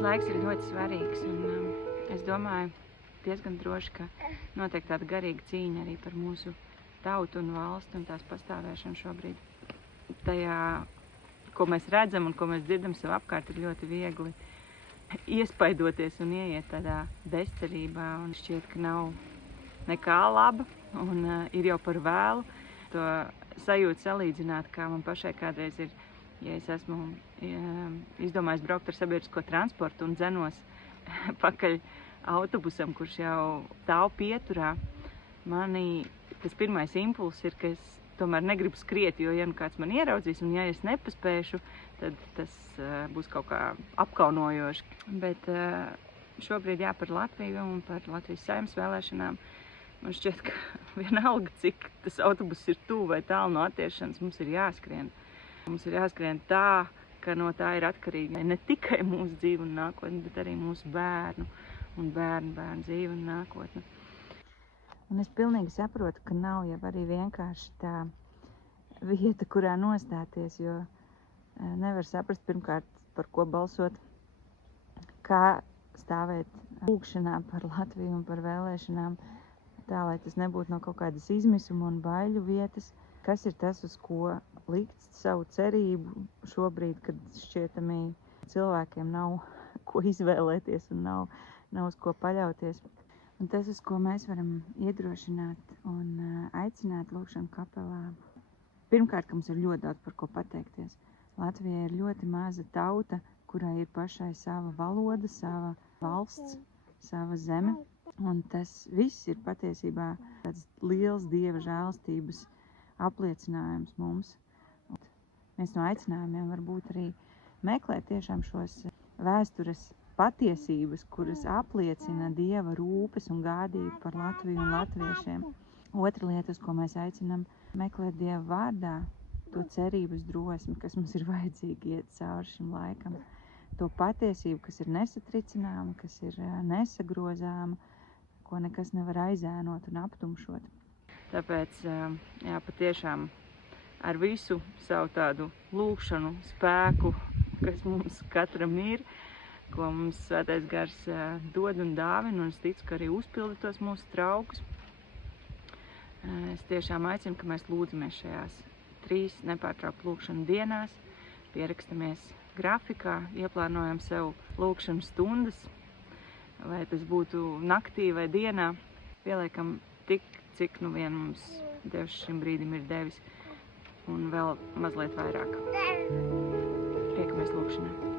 laiks ir ļoti svarīgs, un es domāju diezgan droši, ka notiek tāda garīga cīņa arī par mūsu tautu un valsti un tās pastāvēšanu šobrīd. Tajā, ko mēs redzam un ko mēs dzirdam sev apkārt, ir ļoti viegli iespaidoties un ieiet tādā bezcerībā, un šķiet, ka nav nekā laba, un ir jau par vēlu to sajūtu salīdzināt, kā man pašai kādreiz ir, ja es esmu izdomājis braukt ar sabiedrisko transportu un dzenos pakaļ autobusam, kurš jau stāv pieturā. Manī tas pirmais impulss ir, ka es tomēr negribu skriet, jo ja nu kāds man ieraudzīs un ja es nepaspēšu, tad tas būs kaut kā apkaunojoši. Bet šobrīd par Latviju un par Latvijas Saeimas vēlēšanām man šķiet, ka vienalga, cik tas autobus ir tuvu vai tālu no attiešanas, mums ir jāskrien. Mums ir jāskrien tā, ka no tā ir atkarīga ne tikai mūsu dzīve un nākotne, bet arī mūsu bērnu un bērnu dzīve un nākotne. Un es pilnīgi saprotu, ka nav jau arī vienkārši tā vieta, kurā nostāties, jo nevar saprast pirmkārt, par ko balsot, kā stāvēt lūgšanā par Latviju un par vēlēšanām, tā, lai tas nebūtu no kaut kādas izmisuma un baiļu vietas. Kas ir tas, uz ko likt savu cerību šobrīd, kad šķietamī cilvēkiem nav ko izvēlēties un nav uz ko paļauties. Un tas, uz ko mēs varam iedrošināt un aicināt lūgšanu kapelā. Pirmkārt, ka mums ir ļoti daudz par ko pateikties. Latvija ir ļoti maza tauta, kurai ir pašai sava valoda, sava valsts, sava zeme. Un tas viss ir patiesībā tāds liels Dieva žēlstības apliecinājums mums. Viens no aicinājumiem var būt arī meklēt tiešām šos vēstures patiesības, kuras apliecina Dieva rūpes un gādību par Latviju un latviešiem. Otra lieta, uz ko mēs aicinām, meklēt Dieva vārdā to cerības drosmi, kas mums ir vajadzīgi iet cauri šim laikam. To patiesību, kas ir nesatricināma, kas ir nesagrozāma, ko nekas nevar aizēnot un aptumšot. Tāpēc, patiešām ar visu savu tādu lūgšanu spēku, kas mums katram ir, ko mums Svētais Gars dod un dāvina, un es ticu, ka arī uzpilda tos mūsu traukus. Es tiešām aicinu, ka mēs lūdzamies šajās 3 nepārtrauktu lūgšanu dienās, pierakstamies grafikā, ieplānojam sev lūgšanu stundas, vai tas būtu naktī vai dienā, pieliekam tik, cik nu vien mums Dievs šim brīdim ir devis, un vēl mazliet vairāk. Tiekamies lūgšanā.